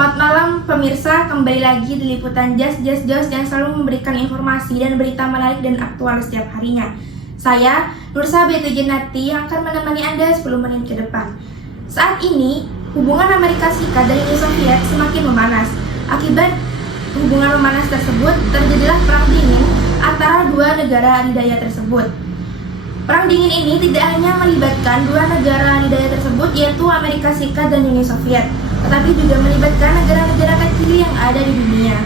Selamat malam pemirsa, kembali lagi di liputan Just yang selalu memberikan informasi dan berita menarik dan aktual setiap harinya. Saya, Nursa Betu Jenati, yang akan menemani Anda 10 menit ke depan. Saat ini, hubungan Amerika Serikat dan Uni Soviet semakin memanas. Akibat hubungan memanas tersebut, terjadilah perang dingin antara dua negara adidaya tersebut. Perang dingin ini tidak hanya melibatkan dua negara adidaya tersebut, yaitu Amerika Serikat dan Uni Soviet, tetapi juga melibatkan negara-negara kecil yang ada di dunia.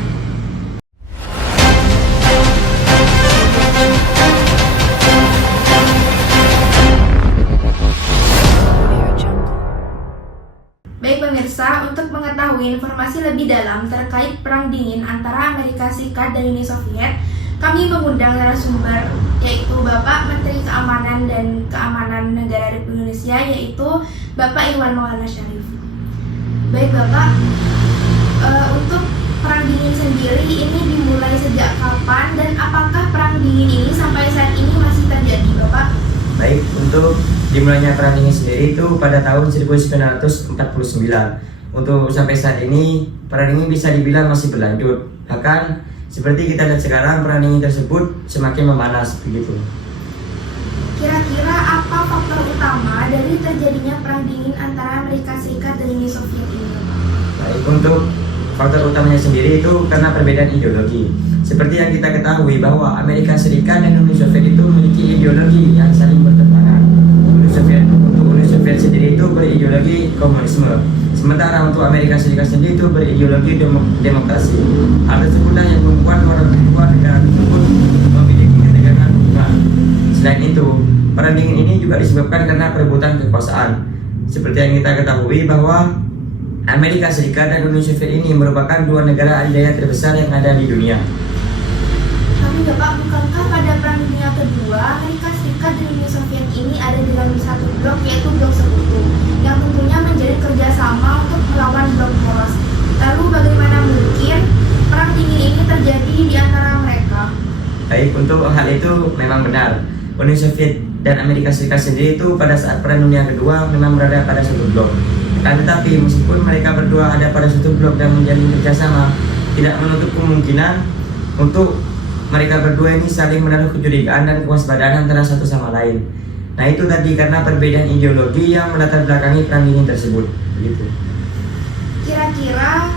Baik pemirsa, untuk mengetahui informasi lebih dalam terkait perang dingin antara Amerika Serikat dan Uni Soviet, kami mengundang narasumber, yaitu Bapak Menteri Keamanan dan Keamanan Negara Republik Indonesia, yaitu Bapak Iwan Maulana Syarif. Baik Bapak, untuk perang dingin sendiri ini dimulai sejak kapan dan apakah perang dingin ini sampai saat ini masih terjadi Bapak? Baik, untuk dimulainya perang dingin sendiri itu pada tahun 1949. Untuk sampai saat ini perang dingin bisa dibilang masih berlanjut. Bahkan seperti kita lihat sekarang perang dingin tersebut semakin memanas begitu. Kira-kira apa faktor utama dari terjadinya perang dingin antara Amerika Serikat dan Uni Soviet ini? Baik, untuk faktor utamanya sendiri itu karena perbedaan ideologi. Seperti yang kita ketahui bahwa Amerika Serikat dan Uni Soviet itu memiliki ideologi yang saling bertentangan. Untuk Uni Soviet sendiri itu berideologi komunisme, sementara untuk Amerika Serikat sendiri itu berideologi demokrasi. Hal tersebutlah yang membuat kedua negara tersebut memiliki ketegangan hubungan. Selain itu, perang dingin ini juga disebabkan karena perebutan kekuasaan. Seperti yang kita ketahui bahwa Amerika Serikat dan Uni Soviet ini merupakan dua negara adidaya terbesar yang ada di dunia. Tapi Bapak, bukankah pada Perang Dunia Kedua, Amerika Serikat dan Uni Soviet ini ada dalam satu blok, yaitu blok sekutu, yang tentunya menjadi kerjasama untuk melawan blok poros. Lalu bagaimana mungkin perang dingin ini terjadi di antara mereka? Baik, untuk hal itu memang benar. Uni Soviet dan Amerika Serikat sendiri itu pada saat Perang Dunia Kedua memang berada pada satu blok. Tetapi meskipun mereka berdua ada pada satu blok dan menjalin kerjasama, tidak menutup kemungkinan untuk mereka berdua ini saling menaruh kecurigaan dan kewaspadaan antara satu sama lain. Nah itu tadi karena perbedaan ideologi yang melatar belakangi perang dingin tersebut. Begitu. Kira-kira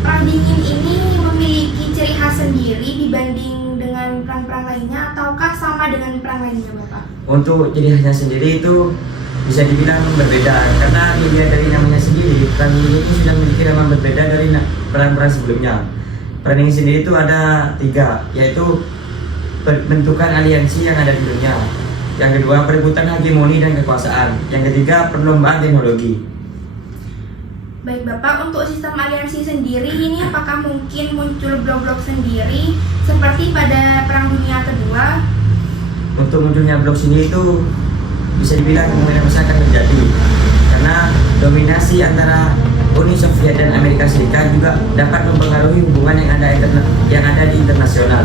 perang dingin ini memiliki ciri khas sendiri dibanding dengan perang-perang lainnya, ataukah sama dengan perang lainnya Bapak? Untuk ciri khasnya sendiri itu bisa dibilang berbeda karena dilihat dari namanya sendiri, perang dingin itu sudah memiliki nama berbeda dari perang-perang sebelumnya. Perang dingin sendiri itu ada 3, yaitu bentukan aliansi yang ada di dunia. Yang kedua, perebutan hegemoni dan kekuasaan. Yang ketiga, perlombaan teknologi. Baik Bapak, untuk sistem aliansi sendiri ini apakah mungkin muncul blok-blok sendiri seperti pada Perang Dunia Kedua? Untuk munculnya blok sendiri itu bisa dibilang kemungkinan besar akan terjadi karena dominasi antara Uni Soviet dan Amerika Serikat juga dapat mempengaruhi hubungan yang ada di internasional.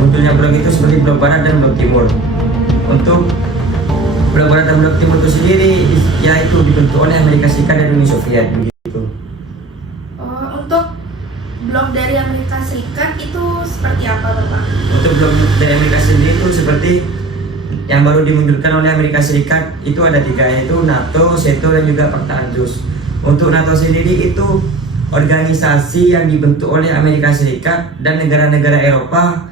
Munculnya blok itu seperti blok barat dan blok timur. Untuk blok barat dan blok timur itu sendiri yaitu dibentuk oleh Amerika Serikat dan Uni Soviet begitu. Untuk blok dari Amerika Serikat itu seperti apa Bapak? Untuk blok dari Amerika sendiri itu seperti yang baru dimunculkan oleh Amerika Serikat itu ada 3, yaitu NATO, SETO, dan juga Pakta ANZUS. Untuk NATO sendiri itu organisasi yang dibentuk oleh Amerika Serikat dan negara-negara Eropa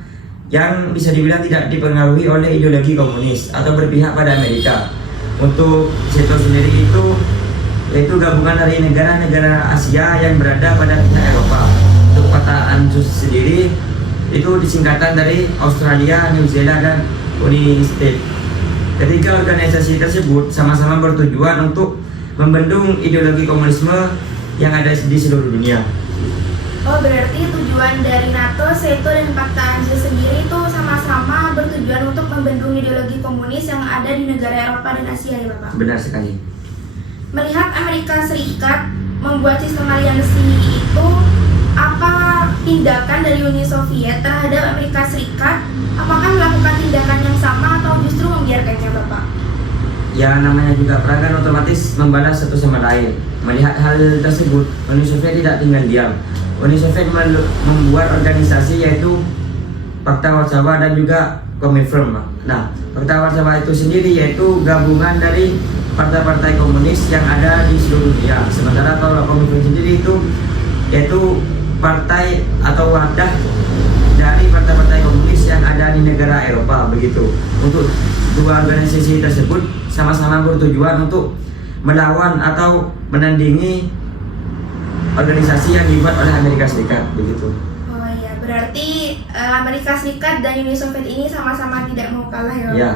yang bisa dibilang tidak dipengaruhi oleh ideologi komunis atau berpihak pada Amerika. Untuk SETO sendiri itu yaitu gabungan dari negara-negara Asia yang berada pada pihak Eropa. Untuk Pakta ANZUS sendiri itu disingkatan dari Australia, New Zealand, dan Uni State. Ketiga organisasi tersebut sama-sama bertujuan untuk membendung ideologi komunisme yang ada di seluruh dunia. Oh, berarti tujuan dari NATO, SETO, dan Pakta ANZUS sendiri itu sama-sama bertujuan untuk membendung ideologi komunis yang ada di negara Eropa dan Asia ya Bapak? Benar sekali. Melihat Amerika Serikat membuat sistem aliansi itu, apa tindakan dari Uni Soviet terhadap Amerika Serikat? Apakah melakukan tindakan yang sama atau justru membiarkannya Bapak? yang namanya juga perang kan otomatis membalas satu sama lain. Melihat hal tersebut, Uni Soviet tidak tinggal diam. Uni Soviet membuat organisasi yaitu Pakta Warsawa dan juga Komintern. Nah, Pakta Warsawa itu sendiri yaitu gabungan dari partai-partai komunis yang ada di seluruh dunia. Sementara kalau Komintern sendiri itu yaitu partai atau wadah dari partai-partai komunis yang ada di negara Eropa begitu. Untuk dua organisasi tersebut sama-sama bertujuan untuk melawan atau menandingi organisasi yang dibuat oleh Amerika Serikat begitu. Oh iya, berarti Amerika Serikat dan Uni Soviet ini sama-sama tidak mau kalah ya? Ya.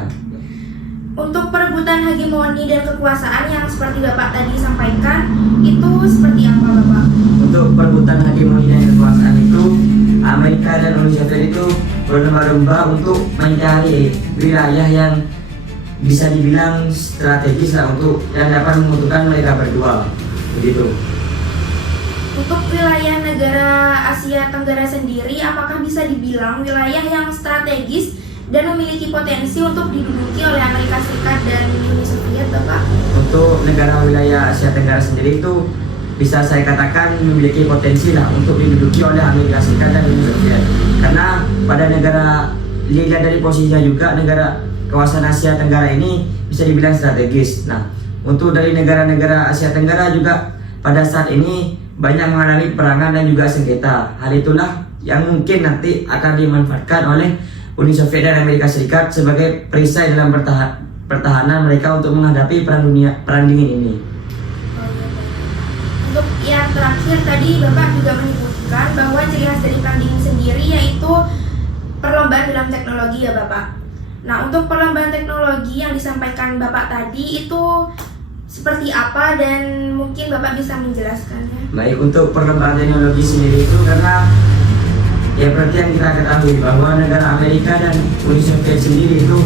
Untuk perebutan hegemoni dan kekuasaan yang seperti Bapak tadi sampaikan, itu seperti apa Bapak? Untuk perebutan hegemoni dan kekuasaan itu, Amerika dan Uni Soviet itu berlomba-lomba untuk mencari wilayah yang bisa dibilang strategis lah untuk yang dapat menguntungkan mereka berdua begitu. Untuk wilayah negara Asia Tenggara sendiri, apakah bisa dibilang wilayah yang strategis dan memiliki potensi untuk diduduki oleh Amerika Serikat dan Uni Soviet, Bapak? Untuk negara wilayah Asia Tenggara sendiri itu bisa saya katakan memiliki potensi lah untuk diduduki oleh Amerika Serikat dan Uni Soviet. Karena pada negara, dilihat dari posisinya juga, negara kawasan Asia Tenggara ini bisa dibilang strategis. Nah, untuk dari negara-negara Asia Tenggara juga pada saat ini banyak mengalami perangan dan juga sengketa. Hal itulah yang mungkin nanti akan dimanfaatkan oleh Uni Soviet dan Amerika Serikat sebagai perisai dalam pertahanan mereka untuk menghadapi perang dingin ini. Untuk yang terakhir tadi Bapak juga menyebutkan bahwa ciri khas dari perang dingin sendiri yaitu perlombaan dalam teknologi ya Bapak. Nah, untuk perlombaan teknologi yang disampaikan Bapak tadi itu seperti apa dan mungkin Bapak bisa menjelaskannya? Baik, untuk perlombaan teknologi sendiri itu karena ya berarti yang kita ketahui bahwa negara Amerika dan Uni Soviet sendiri itu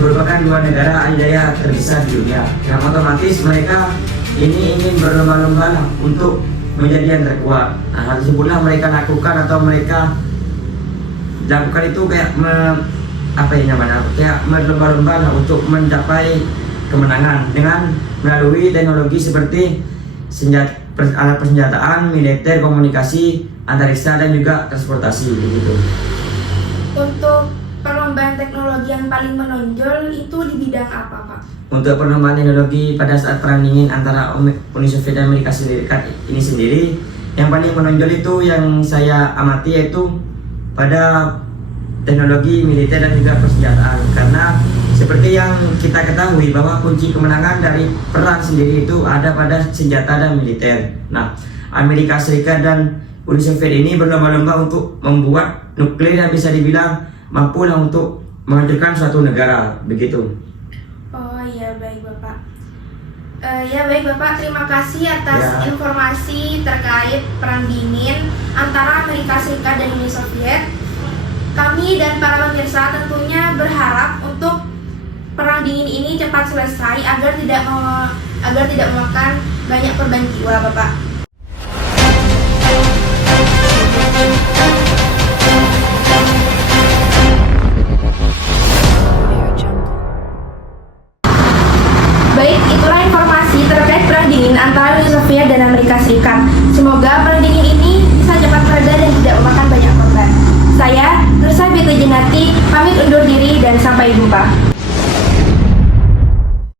merupakan dua negara adidaya terbesar di dunia. Yang otomatis mereka ini ingin berlomba-lomba untuk menjadi yang terkuat. Nah, hal tersebutlah mereka lakukan atau mereka lakukan itu kayak berlomba-lomba untuk mencapai kemenangan dengan melalui teknologi seperti alat persenjataan, militer, komunikasi, antariksa dan juga transportasi begitu. Untuk perlombaan teknologi yang paling menonjol itu di bidang apa, Pak? Untuk perlombaan teknologi pada saat perang dingin antara Uni Soviet dan Amerika Serikat ini sendiri, yang paling menonjol itu yang saya amati yaitu pada teknologi militer dan juga persenjataan. Karena seperti yang kita ketahui bahwa kunci kemenangan dari perang sendiri itu ada pada senjata dan militer. Nah, Amerika Serikat dan Uni Soviet ini berlomba-lomba untuk membuat nuklir yang bisa dibilang mampu lah untuk menghancurkan suatu negara begitu. Oh iya, baik Bapak. Ya baik Bapak, terima kasih atas informasi terkait perang dingin antara Amerika Serikat dan Uni Soviet. Kami dan para pemirsa tentunya berharap untuk perang dingin ini cepat selesai agar tidak memakan banyak korban jiwa, Bapak. Baik, itulah informasi terkait perang dingin antara Uni Soviet dan Amerika Serikat. Semoga perang dingin ini bisa cepat mereda dan tidak memakan banyak korban. Saya, Nursa Binti Jenati, pamit undur diri dan sampai jumpa.